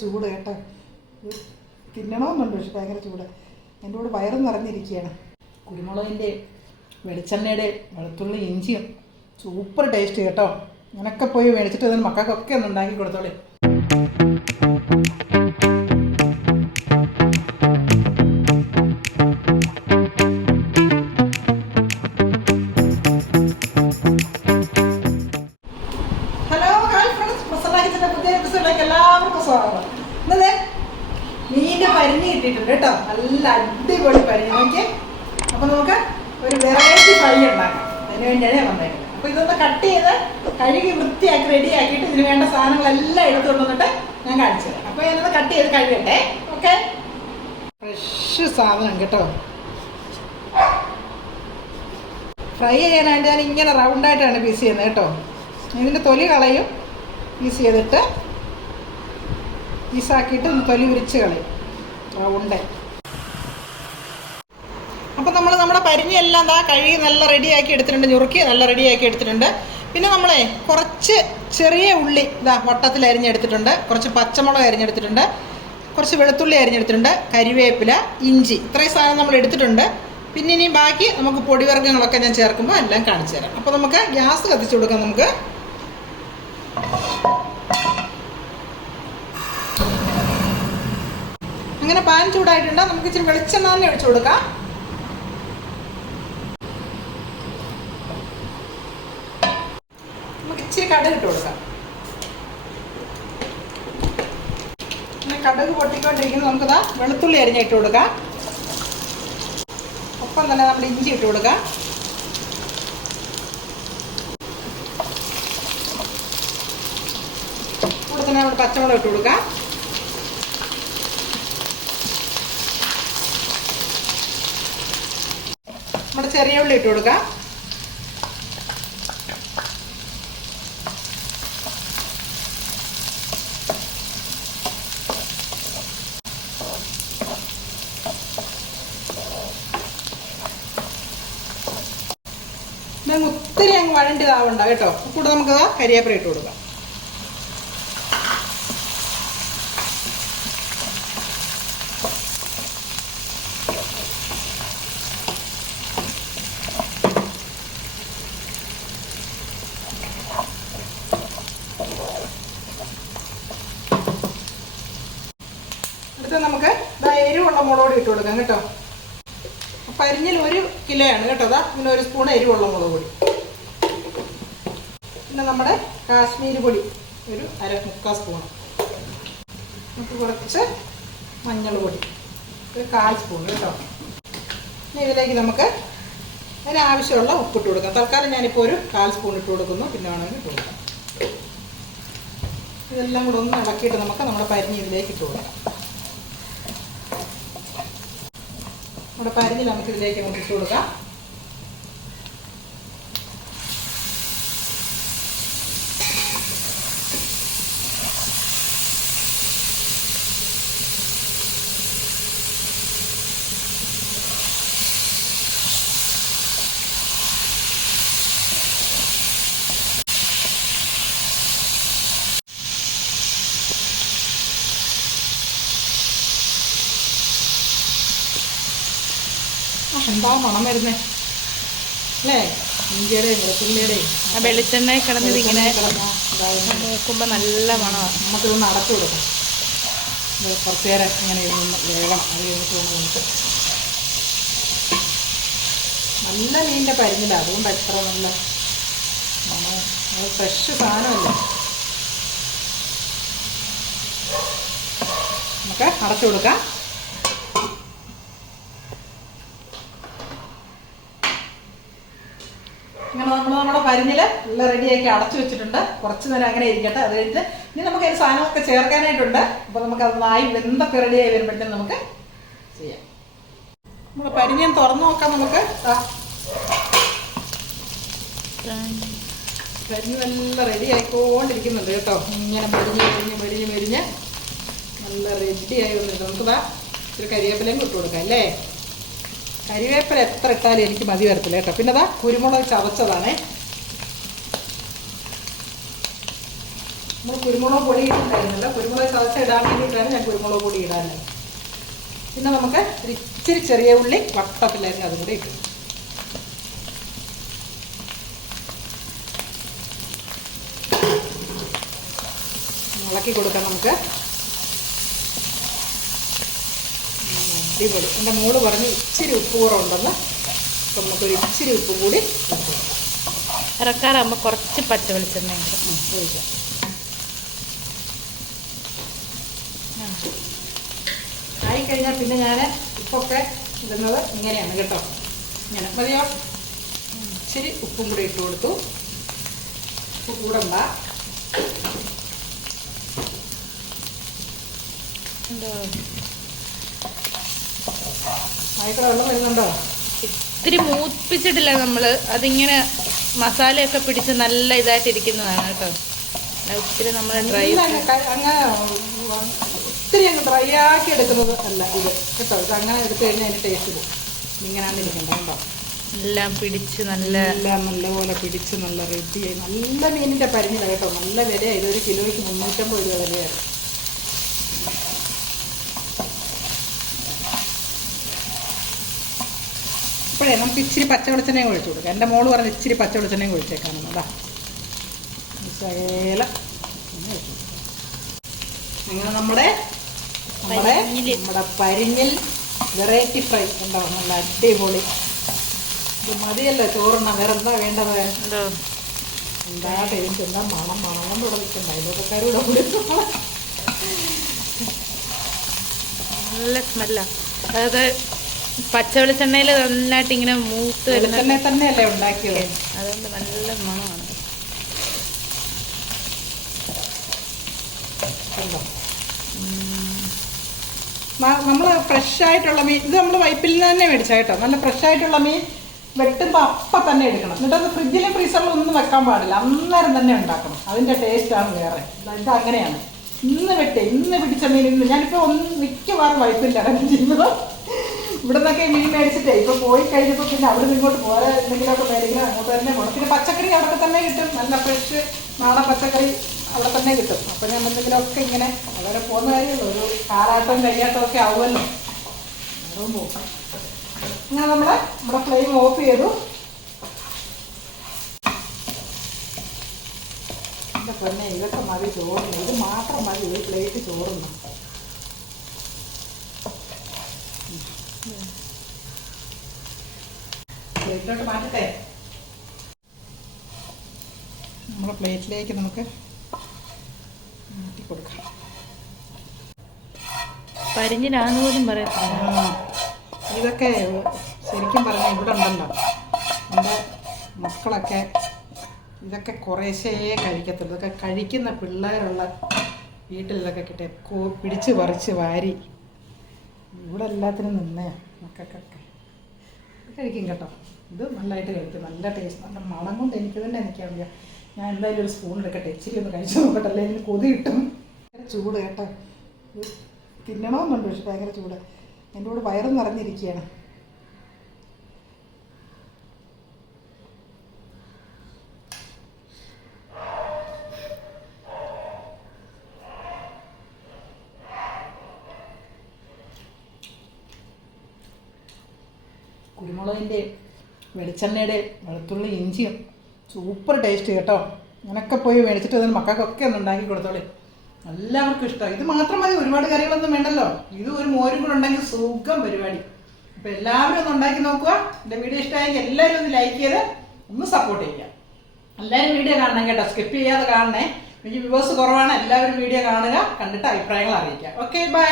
ചൂട് കേട്ടോ. തിന്നണമെന്നുണ്ട് പക്ഷെ ഭയങ്കര ചൂട്. എന്റെ കൂടെ വയറും നിറഞ്ഞിരിക്കുകയാണ്. കുരുമുളകിന്റെ വെളിച്ചെണ്ണയുടെ വെളുത്തുള്ളി ഇഞ്ചിയും. സൂപ്പർ ടേസ്റ്റ് കേട്ടോ. ഞാനൊക്കെ പോയി മേടിച്ചിട്ട് മക്കൾക്കൊക്കെ ഒന്ന് ഉണ്ടാക്കി കൊടുത്തോളേ. അപ്പൊ അപ്പോൾ നമുക്ക് ഒരു വെറൈറ്റി ഫ്രൈ ഉണ്ടാക്കാം. അതിന് വേണ്ടിയാണ് ഞാൻ വന്നേക്കുന്നത് അപ്പോൾ ഇതൊന്ന് കട്ട് ചെയ്ത് കഴുകി വൃത്തിയാക്കി റെഡിയാക്കിയിട്ട് ഇതിന് വേണ്ട സാധനങ്ങളെല്ലാം എടുത്തു കൊണ്ടുവന്നിട്ട് ഞാൻ കാണിച്ചു തരാം. അപ്പോൾ ഞാനത് കട്ട് ചെയ്ത് കഴുകട്ടെ. ഓക്കെ? ഫ്രഷ് സാധനം കേട്ടോ. ഫ്രൈ ചെയ്യാനായിട്ട് ഞാൻ ഇങ്ങനെ റൗണ്ടായിട്ടാണ് പീസ് ചെയ്യുന്നത് കേട്ടോ. ഇതിന്റെ തൊലി കളയും. പീസ് ചെയ്തിട്ട് പീസാക്കിയിട്ട് തൊലി ഉരിച്ച് കളയും. റൗണ്ട് അപ്പം പരിഞ്ഞെല്ലാം ദാ കഴുകി നല്ല റെഡിയാക്കി എടുത്തിട്ടുണ്ട് ഞുറുക്കി നല്ല റെഡിയാക്കി എടുത്തിട്ടുണ്ട്. പിന്നെ നമ്മളെ കുറച്ച് ചെറിയ ഉള്ളി ഇതാ വട്ടത്തിൽ അരിഞ്ഞെടുത്തിട്ടുണ്ട്. കുറച്ച് പച്ചമുളക് അരിഞ്ഞെടുത്തിട്ടുണ്ട്. കുറച്ച് വെളുത്തുള്ളി അരിഞ്ഞെടുത്തിട്ടുണ്ട്. കരിവേപ്പില ഇഞ്ചി ഇത്രയും സാധനം നമ്മൾ എടുത്തിട്ടുണ്ട്. പിന്നെ ഇനി ബാക്കി നമുക്ക് പൊടിവർഗങ്ങളൊക്കെ ഞാൻ ചേർക്കുമ്പോൾ എല്ലാം കാണിച്ചു തരാം. അപ്പോൾ നമുക്ക് ഗ്യാസ് കത്തിച്ചു കൊടുക്കാം നമുക്ക്. അങ്ങനെ പാൻ ചൂടായിട്ടുണ്ട്. നമുക്ക് ഇച്ചിരി വെളിച്ചെണ്ണ തന്നെ ഒഴിച്ചു കൊടുക്കാം നമുക്ക് ഇച്ചിരി കടുക് ഇട്ട് കൊടുക്കാം. പിന്നെ കടുക് പൊട്ടിക്കൊണ്ടിരിക്കുന്നത് നമുക്കിതാ വെളുത്തുള്ളി അരിഞ്ഞിട്ട് കൊടുക്കാം. ഒപ്പം തന്നെ നമ്മുടെ ഇഞ്ചി ഇട്ട് കൊടുക്കാം. കൂടെ തന്നെ നമ്മൾ പച്ചമുളക് ഇട്ട് കൊടുക്കാം. നമ്മുടെ ചെറിയ ഉള്ളി ഇട്ട് കൊടുക്കാം. ഇതങ്ങ് ഒത്തിരി അങ്ങ് വഴണ്ടിതാവണ്ട കേട്ടോ? കൂടെ നമുക്ക് കരിയാപ്പര ഇട്ട് കൊടുക്കാം. അടുത്ത നമുക്ക് എരിവുള്ള മുളക് ഇട്ട് കൊടുക്കാം കേട്ടോ? ഒരു കിലോയാണ് കേട്ടോ. പിന്നെ ഒരു സ്പൂൺ എരിവുള്ള മുളക് പൊടി. പിന്നെ നമ്മുടെ കാശ്മീരി പൊടി ഒരു അര മുക്കാൽ സ്പൂൺ നമുക്ക് കുറച്ച് മഞ്ഞൾ പൊടി ഒരു കാൽ സ്പൂൺ കേട്ടോ. പിന്നെ ഇതിലേക്ക് നമുക്ക് അതിനാവശ്യമുള്ള ഉപ്പിട്ട് കൊടുക്കാം. തൽക്കാലം ഞാനിപ്പോൾ ഒരു കാൽ സ്പൂൺ ഇട്ട് കൊടുക്കുന്നു. പിന്നെ വേണമെങ്കിൽ ഇട്ട് കൊടുക്കാം. ഇതെല്ലാം കൂടെ ഒന്ന് ഇളക്കിയിട്ട് നമുക്ക് നമ്മുടെ പരിഞ്ഞ് ഇതിലേക്ക് ഇട്ട് കൊടുക്കാം. നമ്മുടെ പരിഞ്ഞ് നമുക്ക് ഇതിലേക്ക് നമുക്ക് ഇട്ട് കൊടുക്കാം. എന്താ മണം വരുന്നേ? അല്ലേ? ഇഞ്ചിയുടെ വെളുത്തുള്ളിയുടെ ആ വെളിച്ചെണ്ണ കിടന്നത് ഇങ്ങനെ നോക്കുമ്പോൾ നല്ല മണമാണ് നമുക്കിതൊന്ന് അടച്ചു കൊടുക്കാം. കുറച്ചു നേരം ഇങ്ങനെ ഇരുന്ന് വേഗം അത് കഴിഞ്ഞിട്ട് വേണം നമുക്ക് നല്ല മീനിന്റെ പരിഞ്ഞില്ല. അതുകൊണ്ട് എത്ര നല്ല മണം അത് ഫ്രഷ് സാധനമല്ല? നമുക്ക് അടച്ചു കൊടുക്കാം. ഇങ്ങനെ നമ്മൾ നമ്മുടെ പരിഞ്ഞിൽ എല്ലാം റെഡിയാക്കി അടച്ചു വെച്ചിട്ടുണ്ട്. കുറച്ച് നേരം അങ്ങനെ ഇരിക്കട്ടെ. അത് കഴിഞ്ഞിട്ട് ഇനി നമുക്ക് അതിന് സാധനമൊക്കെ ചേർക്കാനായിട്ടുണ്ട്. അപ്പോൾ നമുക്ക് അത് നായി വെന്തൊക്കെ റെഡിയായി വരുമ്പോഴത്തേക്കും നമുക്ക് ചെയ്യാം. നമ്മൾ പരിഞ്ഞൻ തുറന്നു നോക്കാം നമുക്ക്. കരിഞ്ഞ് പരിഞ്ഞ് നല്ല റെഡി ആയിക്കൊണ്ടിരിക്കുന്നുണ്ട് കേട്ടോ. ഇങ്ങനെ മെരിഞ്ഞ് മെരിഞ്ഞ് മെരിഞ്ഞ് മെരിഞ്ഞ് നല്ല റെഡി ആയി വന്നിട്ട് നമുക്ക് ദാ ഇച്ചിരി കരിവേപ്പിലയും ഇട്ട് കൊടുക്കാം അല്ലേ? കരിവേപ്പില എത്ര ഇട്ടാലും എനിക്ക് മതി വരത്തില്ല കേട്ടോ. പിന്നെ അതാ കുരുമുളക് ചതച്ചതാണേ. നമ്മൾ കുരുമുളക് പൊടി ഇട്ടിട്ടുണ്ടായിരുന്നല്ലോ. കുരുമുളക് ചതച്ച ഇടാൻ വേണ്ടിയിട്ടാണ് ഞാൻ കുരുമുളക് പൊടി ഇടാനുള്ളത് പിന്നെ നമുക്ക് ഇച്ചിരി ചെറിയ ഉള്ളി വട്ടത്തിലായിരുന്നു അതും കൂടി ഇട്ടു. ഇളക്കി കൊടുക്കാം നമുക്ക്. അടിപൊളി. എന്റെ മോൾ പറഞ്ഞ് ഇച്ചിരി ഉപ്പ് കുറവുണ്ടെന്ന് അപ്പം നമുക്കൊരു ഇച്ചിരി ഉപ്പും കൂടി. ഇറക്കാറാകുമ്പോൾ കുറച്ച് പച്ച വെളിച്ചെണ്ണ ഒഴിക്കാം. ആയിക്കഴിഞ്ഞാൽ പിന്നെ ഞാൻ ഉപ്പൊക്കെ ഇടുന്നത് ഇങ്ങനെയാണ് കേട്ടോ. ഇങ്ങനെ മതിയോ ഇച്ചിരി ഉപ്പും കൂടി ഇട്ട് കൊടുത്തു. ഉപ്പ് കൂടണ്ട. എന്തോ വെള്ളം വരുന്നുണ്ടോ? ഇത്തിരി മൂപ്പിച്ചിട്ടില്ല നമ്മൾ അതിങ്ങനെ മസാലയൊക്കെ പിടിച്ച് നല്ല ഇതായിട്ട് ഇരിക്കുന്നതാണ് കേട്ടോ ഇത്തിരി നമ്മൾ ഡ്രൈ ഇത്തിരി അങ്ങ് ഡ്രൈ ആക്കി എടുക്കുന്നത് അല്ല ഇത് കേട്ടോ. ഇത് അങ്ങനെ എടുത്തു കഴിഞ്ഞാൽ ടേസ്റ്റ് പോകും ഇങ്ങനെയാണ് ഇരിക്കേണ്ടത് കേട്ടോ എല്ലാം പിടിച്ച് നല്ല എല്ലാം നല്ലപോലെ പിടിച്ച് നല്ല റെഡിയായി നല്ല മീനിന്റെ പരിഞ്ഞില്ല കേട്ടോ. നല്ല വിലയാണ് ഇതൊരു കിലോയ്ക്ക് മുന്നൂറ്റമ്പത് രൂപ വിലയാണ് ഇപ്പോഴേ നമുക്ക് ഇച്ചിരി പച്ച വെളിച്ചെണ്ണയും ഒഴിച്ചു കൊടുക്കാം. എന്റെ മോൾ പറഞ്ഞ് ഇച്ചിരി പച്ച വെളിച്ചെണ്ണയും ഒഴിച്ചേക്കാണെന്ന് അതാ. ചേല നിങ്ങൾ അങ്ങനെ നമ്മുടെ നമ്മുടെ നമ്മുടെ പരിഞ്ഞിൽ വെറൈറ്റി ഫ്രൈ ഉണ്ടാവും നല്ല അടിപൊളി. ഇത് മതിയല്ലോ ചോറുണ്ണ. വേറെ എന്താ വേണ്ടത്? എന്തോ? ടേസ്റ്റ് എന്താ മണം? മണം കൊണ്ട് ഇവിടെ നിൽക്കണ്ട. ഇതൊക്കെ കൂടെ നല്ല സ്മെല്ലാണ് അതായത് പച്ച വെളിച്ചെണ്ണയിൽ നന്നായിട്ട് ഇങ്ങനെ മൂത്ത് വെളിച്ചെണ്ണ തന്നെയല്ലേ ഉണ്ടാക്കിയത്? അതുകൊണ്ട് നല്ല മണമാണ്. നമ്മൾ ഫ്രഷ് ആയിട്ടുള്ള മീൻ ഇത് നമ്മൾ വൈപ്പിൽ നിന്ന് തന്നെ മേടിച്ചാ കേട്ടോ. നല്ല ഫ്രഷ് ആയിട്ടുള്ള മീൻ വെട്ടുമ്പോൾ അപ്പം തന്നെ എടുക്കണം. എന്നിട്ട് അത് ഫ്രിഡ്ജിലും ഫ്രീസറിലും ഒന്നും വെക്കാൻ പാടില്ല. അന്നേരം തന്നെ ഉണ്ടാക്കണം. അതിന്റെ ടേസ്റ്റ് ആണ് വേറെ. ഇത് അങ്ങനെയാണ്. ഇന്ന് വെട്ടേ ഇന്ന് പിടിച്ച മീൻ ഇന്ന്. ഞാനിപ്പോൾ ഒന്ന് മിക്കവാറും വൈപ്പിലാണ് ചെയ്യുന്നത് ഇവിടെ നിന്നൊക്കെ മീൻ മേടിച്ചിട്ടേ. ഇപ്പൊ പോയി കഴിഞ്ഞപ്പോൾ പിന്നെ അവിടെ നിന്ന് ഇങ്ങോട്ട് പോരാ എന്തെങ്കിലുമൊക്കെ മേടിക്കണം. അങ്ങോട്ട് തന്നെ പോകണം പിന്നെ പച്ചക്കറി അവിടെ തന്നെ കിട്ടും. നല്ല ഫ്രഷ് നാടൻ പച്ചക്കറി അവിടെ തന്നെ കിട്ടും. അപ്പൊ ഞാൻ എന്തെങ്കിലുമൊക്കെ ഇങ്ങനെ അവരെ പോകുന്ന കാര്യമല്ലോ. ഒരു കാലാട്ടം കഴിയാട്ടം ഒക്കെ ആവുമല്ലോ. അതും പോകും നമ്മൾ നമ്മുടെ ഫ്ലെയിം ഓഫ് ചെയ്തു. എന്റെ ഇതൊക്കെ മതി ചോറുന്നു ഇത് മാത്രം മതി. ഒരു പ്ലേറ്റ് ചോറുന്നു പ്ലേറ്റിലോട്ട് മാറ്റട്ടെ? നമ്മുടെ പ്ലേറ്റിലേക്ക് നമുക്ക് മാറ്റി കൊടുക്കാം പരിഞ്ഞിനാന്ന് പോലും പറയത്തില്ല ഇതൊക്കെ ശരിക്കും പറഞ്ഞാൽ ഇവിടെ ഉണ്ടല്ലോ. നമ്മുടെ മക്കളൊക്കെ ഇതൊക്കെ കുറേശ്ശേ കഴിക്കത്തുള്ളൂ. ഇതൊക്കെ കഴിക്കുന്ന പിള്ളേരുള്ള വീട്ടിലൊക്കെ കിട്ടിയ പിടിച്ച് പറിച്ച് വാരി ഇവിടെ എല്ലാത്തിനും നിന്നേ മക്കൾക്കൊക്കെ. കഴിക്കും കേട്ടോ. ഇത് നല്ലതായിട്ട് കഴിക്കും. നല്ല ടേസ്റ്റ് നല്ല മണം കൊണ്ട് എനിക്ക് തന്നെ എനിക്കറിയാം ഞാൻ എന്തായാലും ഒരു സ്പൂൺ എടുക്കട്ടെ. ഇച്ചിരി ഒന്ന് കഴിച്ചു നോക്കട്ടെ. എനിക്ക് കൊതി കിട്ടും. ഭയങ്കര ചൂട് കേട്ടോ. തിന്നണമെന്നുണ്ട് പക്ഷെ ഭയങ്കര ചൂട്. എന്റെ കൂടെ വയറും നിറഞ്ഞിരിക്കുകയാണ്. കുരുമുളകിന്റെ വെളിച്ചെണ്ണയുടെ വെളുത്തുള്ളി ഇഞ്ചിയും സൂപ്പർ ടേസ്റ്റ് കേട്ടോ. അങ്ങനൊക്കെ പോയി മേടിച്ചിട്ട് അതിന് മക്കൾക്കൊക്കെ ഒന്ന് ഉണ്ടാക്കി കൊടുത്തോളേ. എല്ലാവർക്കും ഇഷ്ടമാണ് ഇത് മാത്രം മതി ഒരുപാട് കറികളൊന്നും വേണ്ടല്ലോ. ഇത് ഒരു മോരും കൂടെ ഉണ്ടെങ്കിൽ സുഖം പരിപാടി. അപ്പം എല്ലാവരും ഒന്ന് ഉണ്ടാക്കി നോക്കുക. എന്റെ വീഡിയോ ഇഷ്ടമായെങ്കിൽ എല്ലാവരും ഒന്ന് ലൈക്ക് ചെയ്ത് ഒന്ന് സപ്പോർട്ട് ചെയ്യുക. എല്ലാവരും വീഡിയോ കാണണം കേട്ടോ. സ്കിപ്പ് ചെയ്യാതെ കാണണേ. എനിക്ക് വ്യൂവേഴ്സ് കുറവാണ്. എല്ലാവരും വീഡിയോ കാണുക കണ്ടിട്ട് അഭിപ്രായങ്ങൾ അറിയിക്കുക. Okay bye